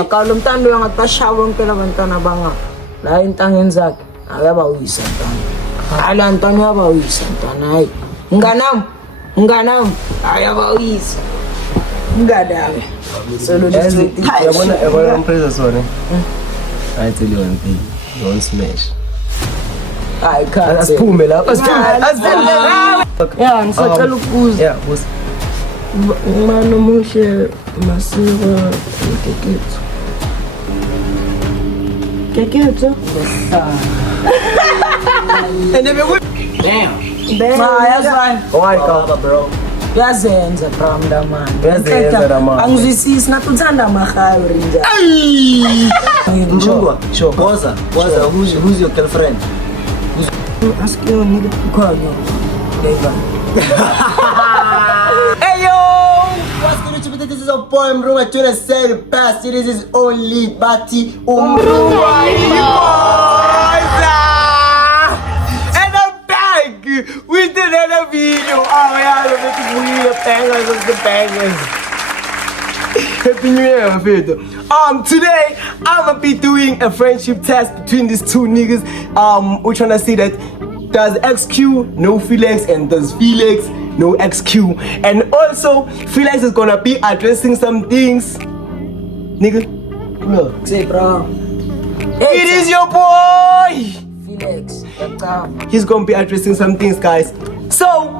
Kalau mtando yang atashawa ngempela abantwana banga la entangeni zakhe akabawisa ntwana ala ntwana abawisa ntwana hayi nganam ayabawisa ngadawe solo yabona umpreza sona I tell you one thing, don't smash. hayi khathi Asiphume lapha asiphume ya ngisacela ukubuza yeah boss mano muhle masiko keketho and then we yazani why ka bro yazenza bramda man Uyazenza la man. angizwisisi natuthanda amahayo rinja Mjungwa, Boza, who's your girlfriend? ask you nigga khona ngayibani Hey yo! What's good YouTube? This is a boy Mrunga trying to say the past. This is only Bati Umrunga. and I'm back with another video. Oh yeah, look at the bangers of the bangers. Happy New Year, my friend. Today I'm gonna be doing a friendship test between these two niggas. We're trying to see that does XQ know Felix and does Felix know XQ, and also Felix is gonna be addressing some things. Nigga, look, say bro it is your boy. Felix yaqaba He's gonna be addressing some things, guys. So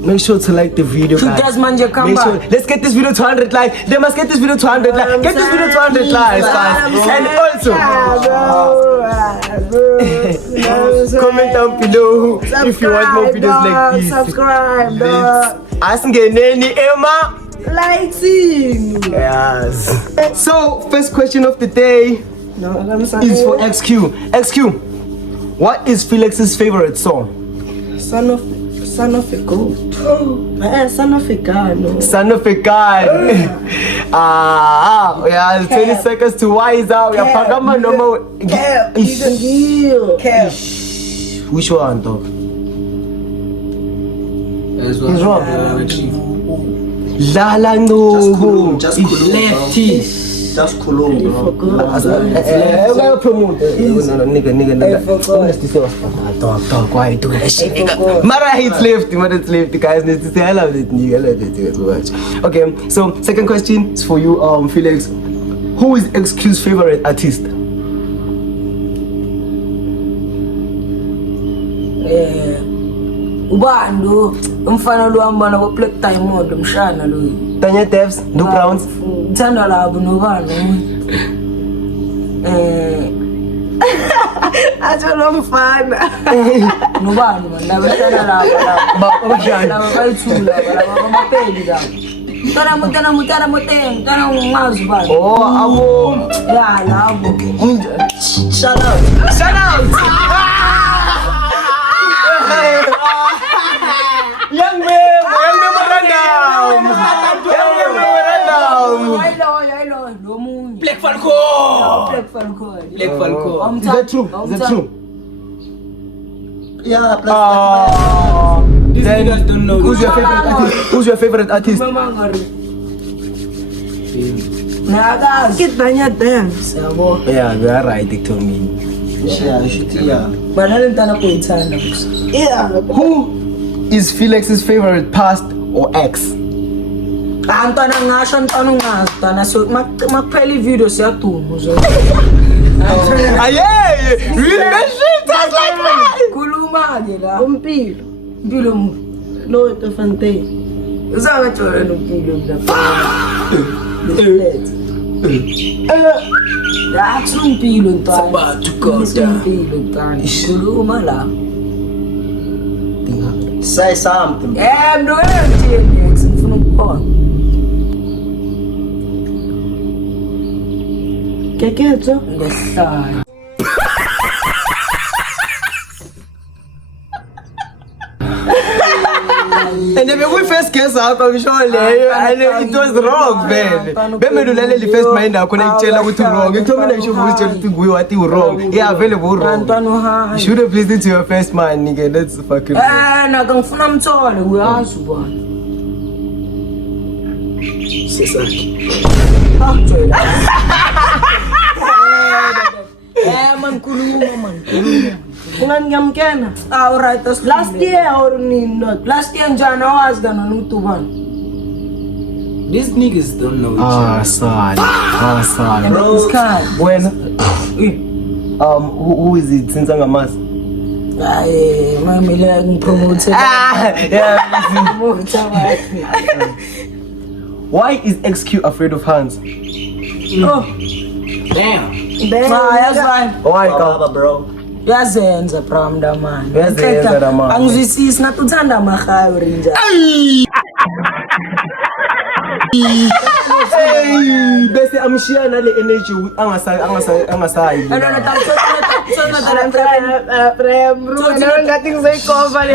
make sure to like the video, guys. Does manje come Make sure, back? let's get this video to 100 likes. They must get this video to 100 likes. Get this video to 100 likes, guys. And also, comment down below if you want more videos like this. Subscribe, dog. Asingeneni Emma. Lighting. Yes. So, first question of the day is for XQ. XQ, what is Felix's favorite song? Son of a goat. Son of a guy, no. Son of a gun. Yeah, 20 seconds to wise out. Yeah, Pagama no more. Which one, dog? He's wrong. Lala no. Just Lefty. Just Kulum, bro. Promote. Nigga. Dog, why you doing that shit, nigga? Mara hates lefty, guys. Need to say I love it, nigga. I love it so much. Okay, so second question is for you, Felix. Who is XQ's favorite artist? Ubando umfana lo ambana ko black time mode mshana lo Tanya Devs, no Browns. Thanda labo nobani athi lo mfana nobani man laba thanda labo laba bayithula laba bamapeli labo Tana muteng ungazi bani Oh, abo. ya labo Shout out. Young memorandum. Hello lo munye Black Falco. Black Falco Black Falco. Is that true? Yeah, plus These niggas don't know. Who's your favorite artist? Naga kitanya dance yabo Yeah, you are right, it told me. yeah. banale ntana ko ithanda Who is Felix's favorite past or ex? Antana ngasho ntana ungazi ntana so makuphela video siyaduma zo Yeah, really that shit sounds like that. khuluma ke la impilo lo etofante uzanga tshona nompilo that's impilo ntana impilo ntana khuluma la Say something. mno ngithini ngifuna ukuphona keketho ngehlaya And then we first guess out, I'm sure and it was wrong, man. Bemedulele first mind akho na itshela ukuthi wrong. Ngithome na isho ukuthi ukuthi nguwe wathi wrong. Yeah, available wrong. ntwana uha You should have listened to your first mind, nigga. That's fucking naka ngifuna mthole uyazi ubona Sesakhe. Joyla. Man, kuluma. Unganiyamkena. Alright, Last year or not? Last year njani awazi kanona bani? These niggas don't know each Ah, other. sorry. Bro, it's kind. Bueno. Who is it? Since angamazi. Hayi, mamile ngipromote. Yeah. Promote wathi. Why is XQ afraid of hands? Oh, Damn. yazwani. Why, bro? Yazenza pramda man. Uyazenza la man. Angizwisisi nathi uthanda amahayo rinja. Hey, bese amshiya nale energy angasayi. Ngathi ngizoyikhova le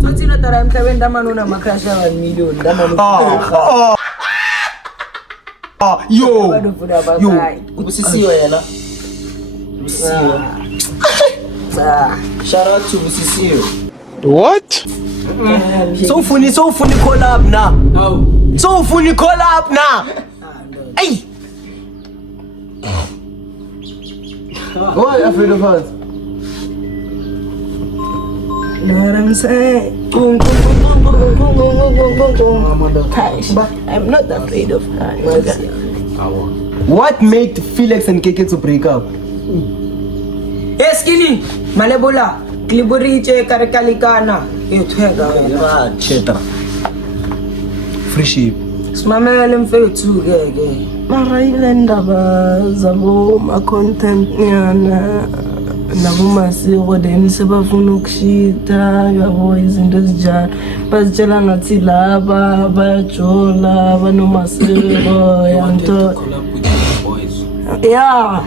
Thothina tara emhlabeni damani unamakhrash aka 1 million damani. Yo. Busisiwe yena. Busisiwe. Shout out to Busisiwe. What? So funny collab na. Oh. So funny collab na. Hey. Why afraid of hands? Know what I'm saying? But I'm not afraid of her. What made Felix and Keke to break up? Hey, Skinny, Malebola, Kliburiche, Karakalikana. You take away. Cheta. Free sheep. Smamel and fail too, gay. Marayilenda zabo ma content nyana nabo masiko then sebafuna ukushita yabo izinto ezinjalo bazitshela ngathi laba bayajola banomasiko yanto Collab with the boys. yeah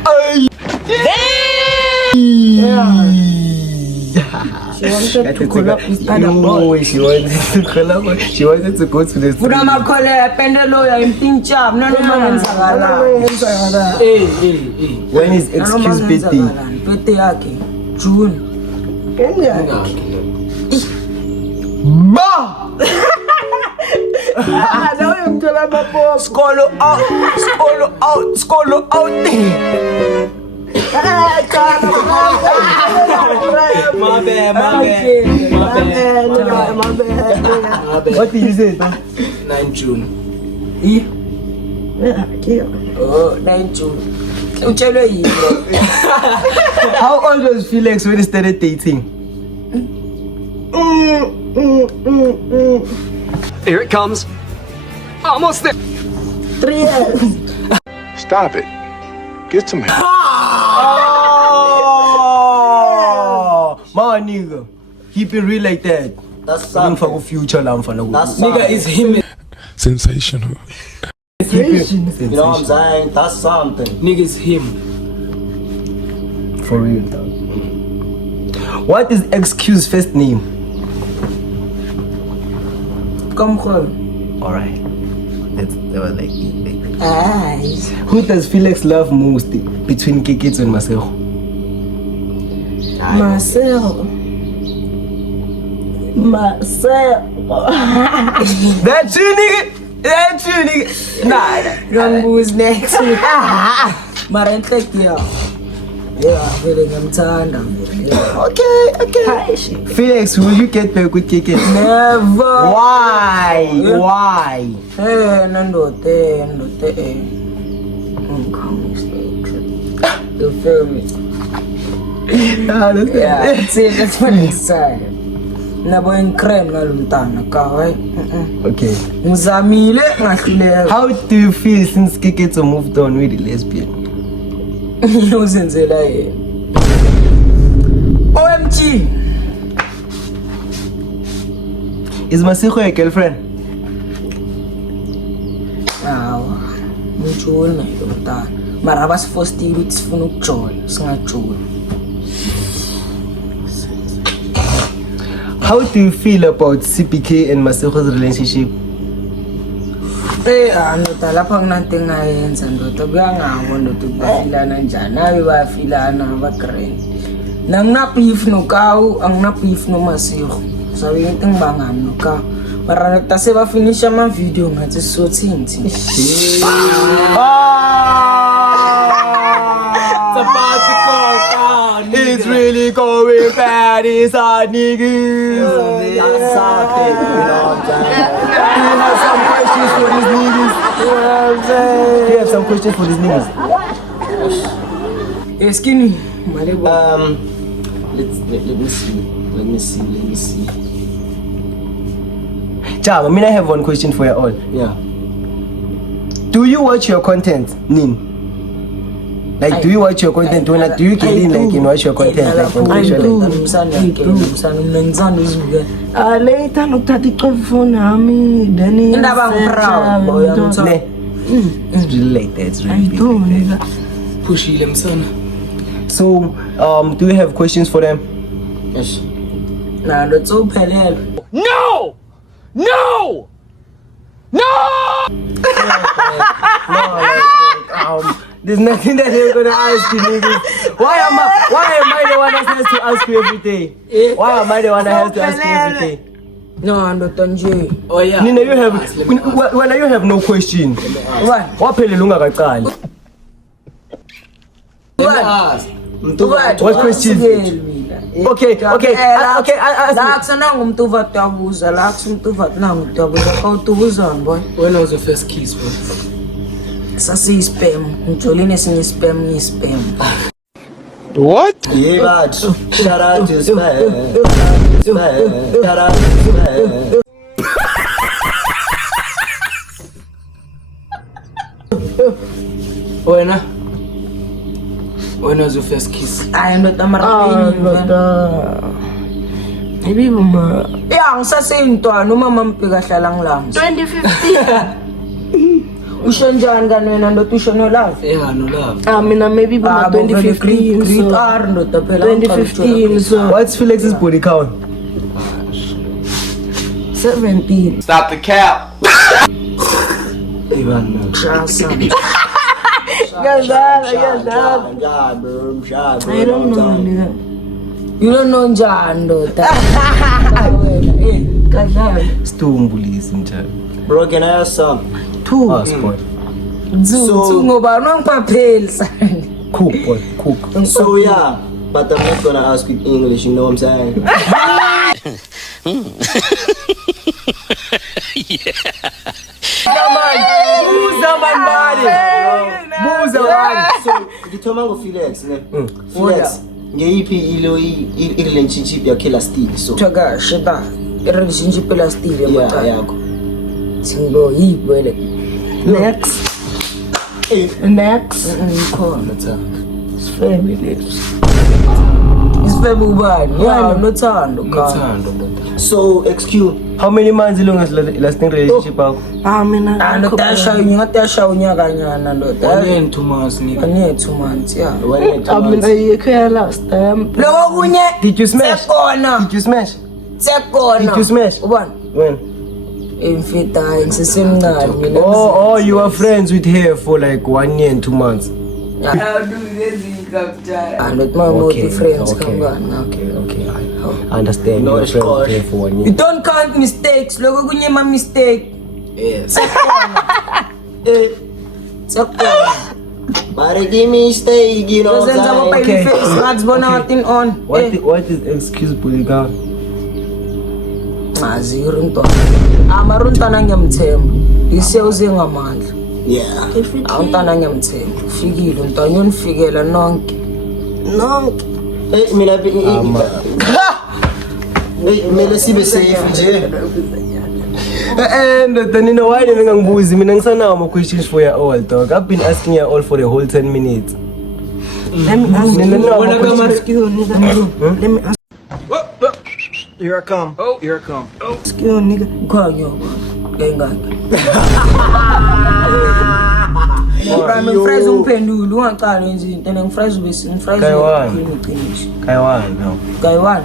she wanted to collab with other boys. She wanted to collab. She wanted to go to the Puna makole, pendeloya, impincha, no menzagala. Hey. When is excuse birthday? Birthday yake, June. Ba! Skolo out. My bad. What did you say? 9 June. Oh, 9 June. Uchelwe yini? How old was Felix when he started dating? Here it comes. Almost there. 3 years. Stop it. Get to me. Oh, my nigga. Keep it real like that. That's Looking for something. a future lamb for That's nigga is him. Sensational. You know what I'm saying? That's something. Nigga is him. For real. What is XQ's first name? Come home. Alright. That was like Eyes. who does Felix love most between Keketsu and Masero? Marcel. That's you, nigga. Nah. Rambu's next. Marentekia. Yeah, feeling ngimthanda. Okay. Felix, will you get back with Keketsu? Never. Why? Hey, nandote. You feel me? Yeah, see, that's what I said. Nabo creme ngalumntana kawe. Okay. Ngizamile ngahluleka. How do you feel since Keketsu moved on with the lesbian? Uzenzela yena. OMG. Is Masero your girlfriend? Awa. Mujula yomntana. Mara abasifostile ukuthi sifuna ukujola, singajola. How do you feel about CPK and Masero's relationship? Ndoda lapha kunanto engayenza ndoda kuyangabo ndoda bafilana njani nawe bayafilana abagrand nangina beef nokawu angina beef nomasiko sabe into engibangani nokawu Mara tase ba finish ama video ngathi so thinti. It's really going bad inside niggas. We have some questions for these niggas. We have some questions for these niggas. Yes, Skinny. Let me see. Cham, I have one question for you all. Yeah. Do you watch your content, Nin? Like, do you watch your content? When do you get in, like, and watch your content? Like, on I social do. life? Later ngokuthatha icellphone yami then Indaba ngiproud boy yami. Ne? It's really like that. It's really do nigga. Pushile msana. So, do you have questions for them? Yes. Na ndo tsophelele. There's nothing that they're gonna ask you, niggas. Why am I the one that has to ask you every day? Why am I the one that has to ask you every day? No, ndo tonje. Oh yeah. Nina, you have no question. What? Waphele lungakaqali. What question? Okay. La kusana ngumtuva tabuza, la kusumtuva na ngutabuza. Kawutubuza boy. When was the first kiss, bro? Sasi spam. Ngijolini sinye spam. What? Yeah, but shout out to Spam. Shout out to Spam. When was your first kiss? Ay ndo tamarapini. Maybe mama. Ya ngisasintwana umama mpika hlala ngilanga. 2015. Usho njani kanwena ndo tusho no love. Yeah, no love. Mina maybe mama 2015. Great So R ndo taphela. 2015 so What's Felix's body count? 17. Stop the cap. Even Chasa. Yeah, bro. Shot, I don't know, nigga. You don't know njani ndo ta. Stumbulisi mchana. Bro, can I ask some? Oh, sport. Zu ngoba nongiphapheli sana. Cook, boy. Cook. So yeah, but I'm not gonna ask you English, you know what I'm saying? So, ngithoma ngo-Felix, ne? Felix, ngeyiphi i-relationship yakhe last year, so. Chaga shita. Relationship lastive Yeah, yamata. yakho. Singo yibwele. Next. Khona cha. It's family. Isifebe ubani? Ya nothando ka. So, excuse, How many months long has lasting relationship out? Mina. Ando tasha unyaka nyana ndo. 1 and 2 months nigga. Anye 2 months ya. Mina yekhe last time. Loko kunye Did you smash? sekona. Did you smash? Sekona. Did you smash? Ubani? When? Imfita ngisesemncane mina. Oh, you were friends with her for like 1 year and 2 months. Ando tuma friends kangana. Okay. I understand. No, you were it's friends with called- her for 1 You year. don't count mistakes. Loko kunye ma mistake. Yes. Sekona. but give me stay, you know what Zenza I'm mo pa saying? Okay. face max bona watin on. What is excuse body count? Maziri ntwana. Amaruntana ngiyamthemba. Isewuze ngamandla. Yeah. Awuntana ngiyamthemba. Ufikile untwana unifikela nonke. Hey, mina mele sibe safe nje. Nina, why didn't ngangibuzi? Mina ngisanawo ama questions for you all, dog. I've been asking you all for the whole 10 minutes. Let me ask No, you. when I come on- Ask you, nigga. Let me ask Here I come. you, nigga. Khanya ngengaka. Prime fries umphendula ungaqali nje into ngifries ubisi ngifries Kaiwan. uqiniso. Kaiwan, no. Kaiwan.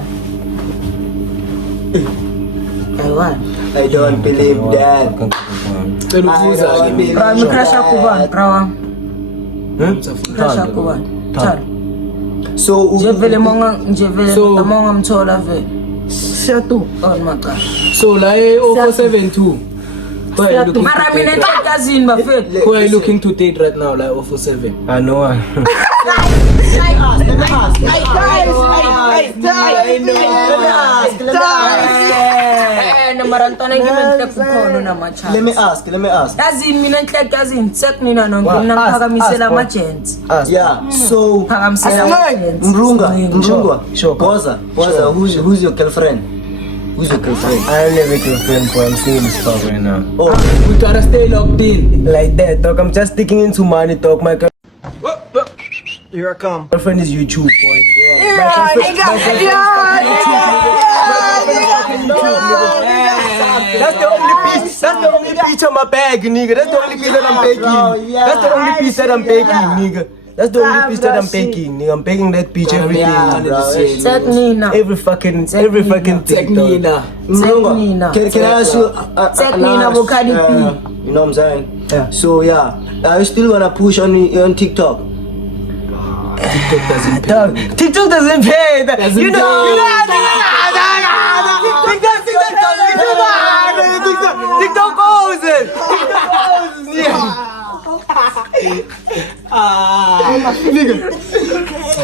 I don't believe that. I don't believe Prime crash akuban, prawa. Crash Thando. akuban. Chalo. So, Nje vele monga mthola vele. Siyatu. Oh, maka. So la 0472. Who are you looking Mara to mina date? nhlekazini bafethu. Who are you looking to date right now, like 047? I know. Let me ask. Namarantana ngimenhle kukhona namachance. Let me ask. Yazini mina nhlekazini sekunina nonke What? mina ngiphakamisela Ask, ama-gents. Yeah. So Phakamisela ama-gents. Mrunga. Sure. Boza. Who's your girlfriend? Who's your girlfriend? I don't have a girlfriend, but I'm seeing this stuff right now. Oh, We gotta stay locked in. Like that, dog. I'm just sticking into money, dog. My here I come. girlfriend is YouTube, boy. That's the only piece. That's the only piece of my bag, nigga. That's the only piece that I'm baking. That's the only piece that I'm baking, nigga. That's the only piece that I'm baking, nigga. I'm baking that bitch every day. Teknina. Every fucking TikTok. Mrunga, can I ask you? Teknina Bukadi P. You know what I'm saying? Yeah. So yeah, are you still gonna push on TikTok? Dog, TikTok doesn't pay. You know. TikTok goes it. Nigga.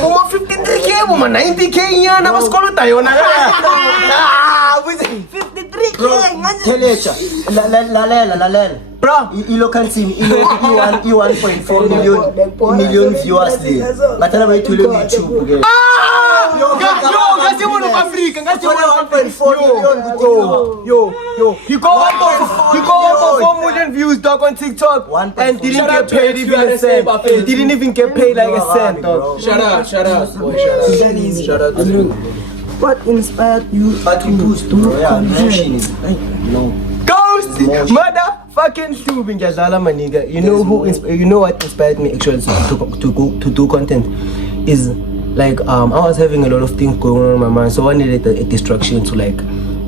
Uma 53k, uma 90k yana maskolo tayo na. 53k. Telecha, lalela. Bro, Local team, 1.4 million viewers there. But I'm going to YouTube again. Ngasi wona of Africa, ngasi wona of Africa. Yo. You go over 4 million views, dog, on TikTok, and didn't get paid even a cent. Didn't even get paid like a cent, dog. Shut up, boy, shut up. What inspired you? But you boost, bro. Yeah, no. Ghost, motherfucking stupid, ngiyadlala my nigga. You know what inspired me actually to do content is like I was having a lot of things going on in my mind, so I needed a distraction to like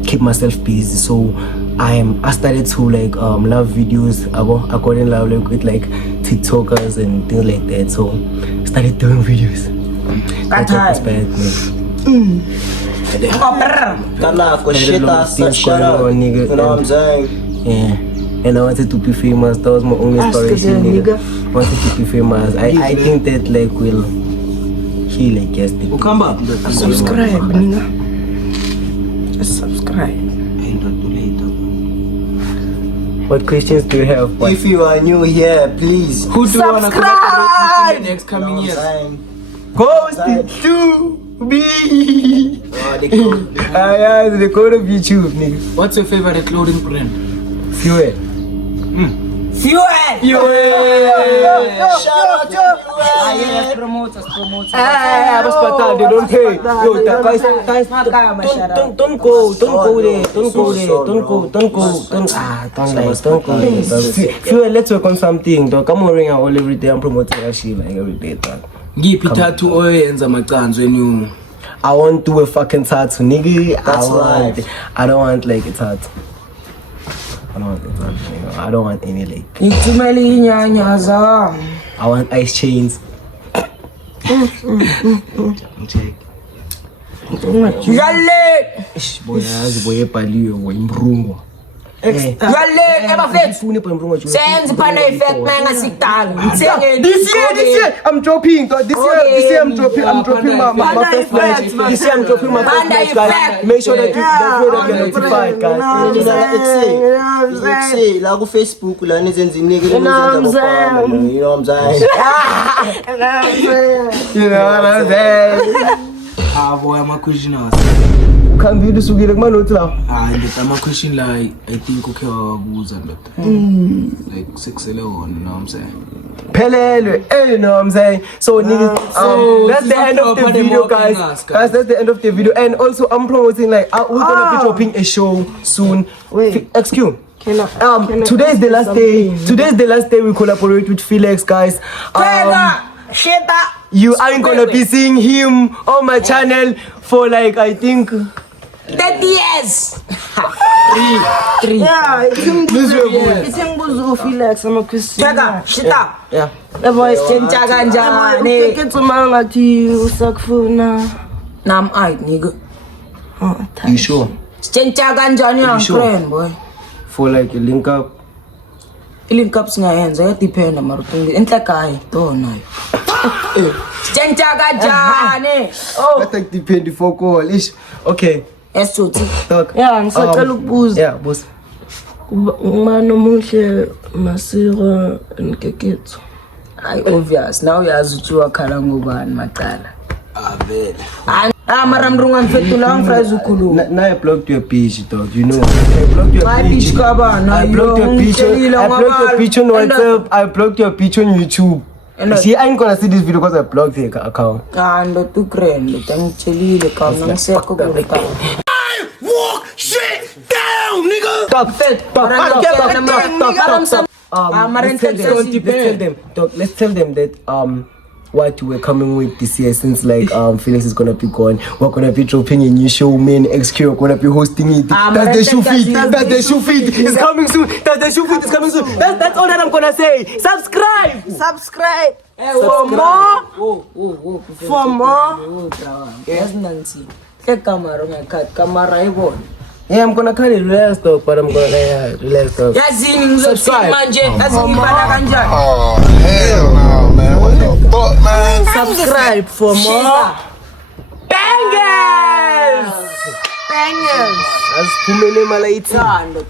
keep myself busy. So I started to like love videos. I got in love with like TikTokers and things like that. So I started doing videos. That's what inspired me. Shut up. You know what I'm saying? Yeah. And I wanted to be famous. That was my only inspiration, nigga. I wanted to be famous. I think that like will heal, I guess. Subscribe, nigga. Just subscribe. What questions do you have? Boy? If you are new here, please. Who do you wanna collaborate with in the next coming years? Ghost to be. The code of YouTube, nigga. What's your favorite clothing brand? Fuel. Fuel! Promoters. Mas patal, they don't pay. Yo, guys, don't go there. Don't go there. Fuel, let's work on something, dog. Come on, ring out all every day. I'm promoting that shit like every day, dog. Ngiphi tattoo oyenza macanzo enyumo? I want to do a fucking tattoo, nigga. That's life. I don't want like a tattoo. I don't want any like. Itumeli inyanyaza. I want ice chains. Yale! Boy, yazi boy ebhaliwe boy imrungo. Yale ebafethu. Fune boy imrungo. Senze phana effect manga sikudala. Ngithenge This year I'm dropping. This year I'm dropping my first live. This year I'm dropping my first live, guys. Make sure that you're notified, guys. Say, like Facebook, like niggas in niggas. You know what I'm saying? You know what I'm saying? Ah boy, ama-question ask. Can't be this week, man. What's up? Ndoda ama-question la I think ukhe wawabuza ndoda. Like sekusele wona, you know what I'm saying? Pelele, you know what I'm saying? So niggas, that's the end of the video, guys. Guys, that's the end of the video. And also, I'm promoting like we're gonna be dropping a show soon. Excuse. Today's the last day. Today's the last day we collaborate with Felix, guys. You aren't gonna be seeing him on my channel for like I think 30 years. 3. Yeah, Miserable. Felix amakhwisi. Chaka, shita. yeah. Yabo isitshentsha kanjani? Ngicuma ngathi usakufuna. Nam ay nigga. You sure? Sitshentsha kanjani You sure? friend boy? For like a link up? I-link up singayenza yadependa mara enhlakayo to nayo. Sitshentsha kanjani? Oh, That's like depending for call. Ish. Okay. esuthi. Talk. Yeah, ngisacela ukubuza. Yeah, boss. Umano muhle Masiro Nkeketso. Ay obvious. Now uyazi ukuthi wakhala ngubani macala. Vele. Mara mrunga mfetula ngifraiza ukhuluma. Now I blocked your page, dog. You know. I blocked your My page. bitch kabana. I blocked your page. I blocked your page on WhatsApp. I blocked your page on YouTube. And See, I ain't gonna see this video because I blocked the account. Ando tu krendo tangichelile kama ngiseko kuruka. Walk shit down, nigga. Let's tell them that what we're coming with this year, since like Felix is gonna be gone, we're gonna be dropping a new show. Me and XQ are gonna be hosting it. That's the shoe feed. That's the shoe feed. It's coming soon. That's the shoe feed. It's coming soon. That's all that I'm gonna say. Subscribe. For more. For more. Yes, Nancy. Camera, camera, Yeah, I'm gonna cut it relax talk, but I'm gonna relax talk. yazini ngizothini manje azingibala kanjani. Oh, hell no, man. What the fuck, man? Subscribe for more bangers. As Pumele Malaiti. Thando.